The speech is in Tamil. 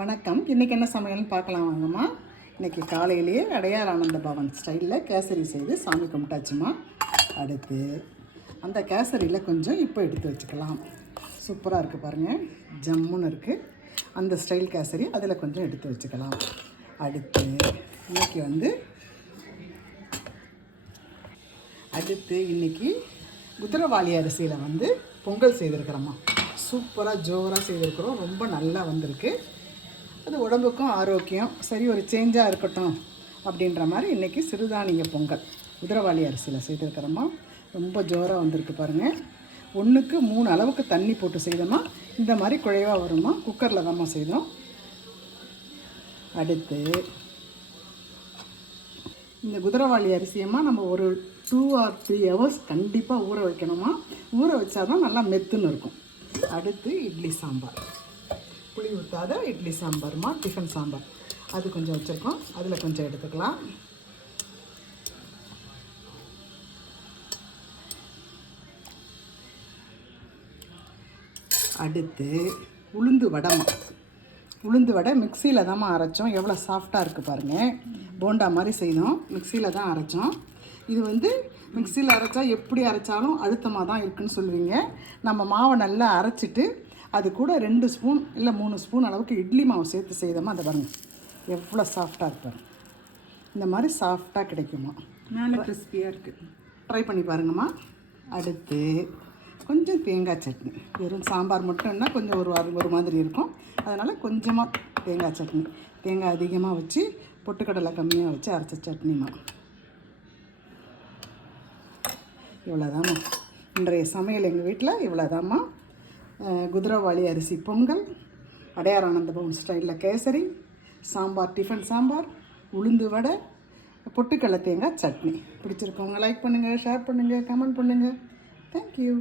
வணக்கம். இன்றைக்கி என்ன சமையல்னு பார்க்கலாம் வாங்கம்மா. இன்றைக்கி காலையிலேயே அடையார் ஆனந்த பவன் ஸ்டைலில் கேசரி செய்து சாமி கும்பிட்டாச்சுமா. அடுத்து அந்த கேசரியில் கொஞ்சம் இப்போ எடுத்து வச்சுக்கலாம். சூப்பராக இருக்குது பாருங்கள், ஜம்முன்னு இருக்குது. அந்த ஸ்டைல் கேசரி அதில் கொஞ்சம் எடுத்து வச்சுக்கலாம். அடுத்து இன்றைக்கி குதிரைவாலி அரிசியில் பொங்கல் செய்திருக்கிறோம்மா. சூப்பராக ஜோராக செய்திருக்கிறோம். ரொம்ப நல்லா வந்திருக்கு. அது உடம்புக்கும் ஆரோக்கியம். சரி, ஒரு சேஞ்சாக இருக்கட்டும் அப்படின்ற மாதிரி இன்றைக்கி சிறுதானிய பொங்கல் குதிரைவாலி அரிசியில் செய்திருக்கிறோம்மா. ரொம்ப ஜோராக வந்திருக்கு பாருங்கள். 1க்கு 3 அளவுக்கு தண்ணி போட்டு செய்தோம்மா. இந்த மாதிரி குழைவாக வருமா. குக்கரில் தான்மா செய்தோம். அடுத்து இந்த குதிரைவாலி அரிசியம்மா நம்ம ஒரு 2 or 3 hours கண்டிப்பாக ஊற வைக்கணுமா. ஊற வச்சா தான் நல்லா மெத்துன்னு இருக்கும். அடுத்து இட்லி சாம்பார், புளி ஊற்றாத இட்லி சாம்பார்மா, டிஃபன் சாம்பார். அது கொஞ்சம் வச்சுருக்கோம், அதில் கொஞ்சம் எடுத்துக்கலாம். அடுத்து உளுந்து வடைமா. உளுந்து வடை மிக்சியில் தான்மா அரைச்சோம். எவ்வளோ சாஃப்டாக இருக்குது பாருங்கள். போண்டா மாதிரி செய்தோம், மிக்சியில் தான் அரைச்சோம். இது மிக்சியில் அரைச்சா எப்படி அரைச்சாலும் அழுத்தமாக தான் இருக்குதுன்னு சொல்லுவீங்க. நம்ம மாவை நல்லா அரைச்சிட்டு அது கூட 2 ஸ்பூன் இல்லை 3 ஸ்பூன் அளவுக்கு இட்லி மாவு சேர்த்து செய்தோமா. அதை பாருங்கள் எவ்வளோ சாஃப்டாக இருப்பார். இந்த மாதிரி சாஃப்டாக கிடைக்குமா, மேலே கிறிஸ்பியாக இருக்குது. ட்ரை பண்ணி பாருங்கம்மா. அடுத்து கொஞ்சம் தேங்காய் சட்னி. வெறும் சாம்பார் மட்டும்னா கொஞ்சம் ஒரு மாதிரி இருக்கும். அதனால் கொஞ்சமாக தேங்காய் சட்னி, தேங்காய் அதிகமாக வச்சு பொட்டுக்கடலை கம்மியாக வச்சு அரைச்ச சட்னிமா. இவ்வளோதாம்மா இன்றைய சமையல். எங்கள் வீட்டில் இவ்வளோதாம்மா. குதிரைவாலி அரிசி பொங்கல், அடையார் ஆனந்த பவன் ஸ்டைலில் கேசரி, சாம்பார், டிஃபன் சாம்பார், உளுந்து வடை, பொட்டுக்கடலை தேங்காய் சட்னி. பிடிச்சிருக்கவங்க லைக் பண்ணுங்கள், ஷேர் பண்ணுங்கள், கமெண்ட் பண்ணுங்கள். தேங்க்யூ.